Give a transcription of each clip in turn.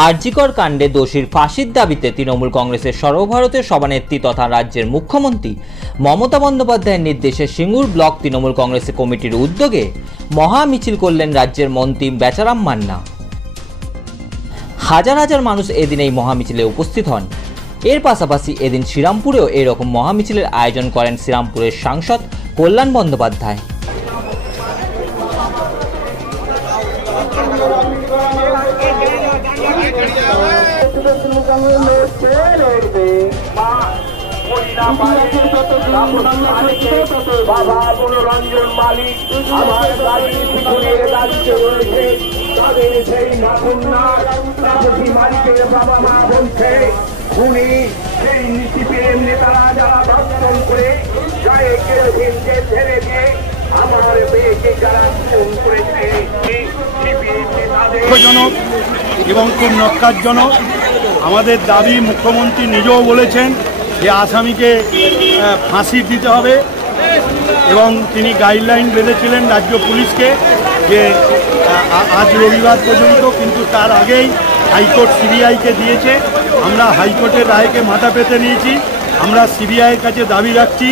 আরজিকর কাণ্ডে দোষীর ফাঁসির দাবিতে তৃণমূল কংগ্রেসের সর্বভারতীয় সভানেত্রী তথা রাজ্যের মুখ্যমন্ত্রী মমতা বন্দ্যোপাধ্যায়ের নির্দেশে সিঙ্গুর ব্লক তৃণমূল কংগ্রেস কমিটির উদ্যোগে মহা মিছিল করলেন রাজ্যের মন্ত্রী বেচারাম মান্না। হাজার হাজার মানুষ এদিন এই মহা মিছিলে উপস্থিত হন। এর পাশাপাশি এদিন শ্রীরামপুরেও এরকম মহা মিছিলের আয়োজন করেন শ্রীরামপুরের সাংসদ কল্যাণ বন্দ্যোপাধ্যায়। বাবা মনোরঞ্জন মালিক আমার গাড়ির পিছনের দাঁড়িয়ে রয়েছে, তাদের সেই নাথুন্নাথী মালিকের বাবা মা বলছে খুনি সেই সিপিএম নেতারা যারা ধর্ষণ করে গায়ে কেরোসিনকে ঢেলে দিয়ে আমার মেয়েকে যারা খুন করেছে দুঃখজনক এবং খুব নক্কারজনক। আমাদের দাবি, মুখ্যমন্ত্রী নিজেও বলেছেন যে আসামিকে ফাঁসি দিতে হবে এবং তিনি গাইডলাইন বেঁধেছিলেন রাজ্য পুলিশকে যে আজ রবিবার পর্যন্ত, কিন্তু তার আগেই হাইকোর্ট সিবিআইকে দিয়েছে। আমরা হাইকোর্টের রায়কে মাথা পেতে নিয়েছি। আমরা সিবিআইয়ের কাছে দাবি রাখছি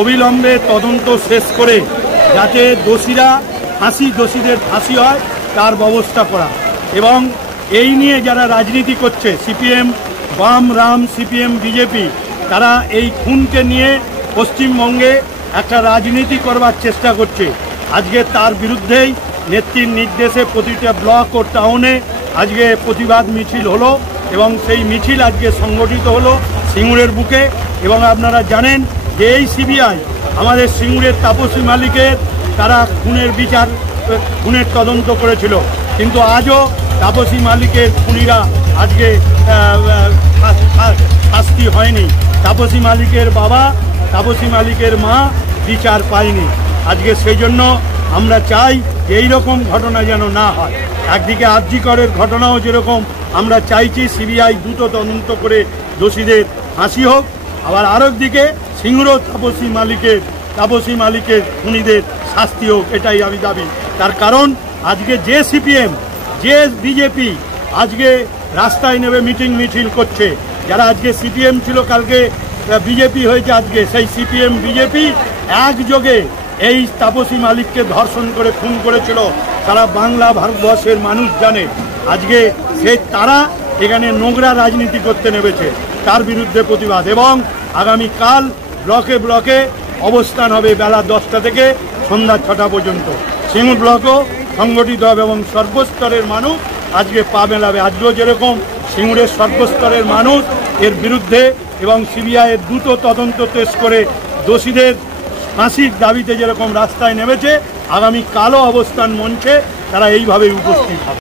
অবিলম্বে তদন্ত শেষ করে যাতে দোষীদের ফাঁসি হয় তার ব্যবস্থা করা। এবং এই নিয়ে যারা রাজনীতি করছে, সিপিএম বাম রাম সিপিএম বিজেপি, তারা এই খুনকে নিয়ে পশ্চিমবঙ্গে একটা রাজনীতি করবার চেষ্টা করছে। আজকে তার বিরুদ্ধেই নেত্রীর নির্দেশে প্রতিটা ব্লক ও টাউনে আজকে প্রতিবাদ মিছিল হলো এবং সেই মিছিল আজকে সংগঠিত হলো সিঙ্গুরের বুকে। এবং আপনারা জানেন যে এই সিবিআই আমাদের সিঙ্গুরের তাপসী মালিকের তারা খুনের তদন্ত করেছিল, কিন্তু আজও তাপসী মালিকের খুনিরা আজকে শাস্তি হয়নি। তাপসী মালিকের বাবা, তাপসী মালিকের মা বিচার পায়নি। আজকে সেই জন্য আমরা চাই যে এইরকম ঘটনা যেন না হয়। একদিকে আরজিকরের ঘটনাও যেরকম আমরা চাইছি সিবিআই দ্রুত তদন্ত করে দোষীদের ফাঁসি হোক, আবার আরেকদিকে সিঙ্গুর তাপসী মালিকের খুনিদের শাস্তি হোক, এটাই আমি দাবি। তার কারণ আজকে যে সিপিএম যে বিজেপি আজকে রাস্তায় নেমে মিছিল করছে, যারা আজকে সিপিএম ছিল কালকে বিজেপি হয়েছে, আজকে সেই সিপিএম বিজেপি একযোগে এই তাপসী মালিককে ধর্ষণ করে খুন করেছিল। তারা বাংলা ভারতবর্ষের মানুষ জানে আজকে তারা এখানে নোংরা রাজনীতি করতে নেমেছে, তার বিরুদ্ধে প্রতিবাদ। এবং আগামীকাল ব্লকে ব্লকে অবস্থান হবে বেলা 10টা থেকে সন্ধ্যা 6টা পর্যন্ত। সিঙ্গুর ব্লকও সংগঠিত হবে এবং সর্বস্তরের মানুষ আজকে পা মেলাবে। আজকেও যেরকম সিঙ্গুরের সর্বস্তরের মানুষ এর বিরুদ্ধে এবং সিবিআইয়ের দ্রুত তদন্ত শেষ করে দোষীদের ফাঁসির দাবিতে যেরকম রাস্তায় নেমেছে, আগামীকালও অবস্থান মঞ্চে তারা এইভাবে উপস্থিত হবে।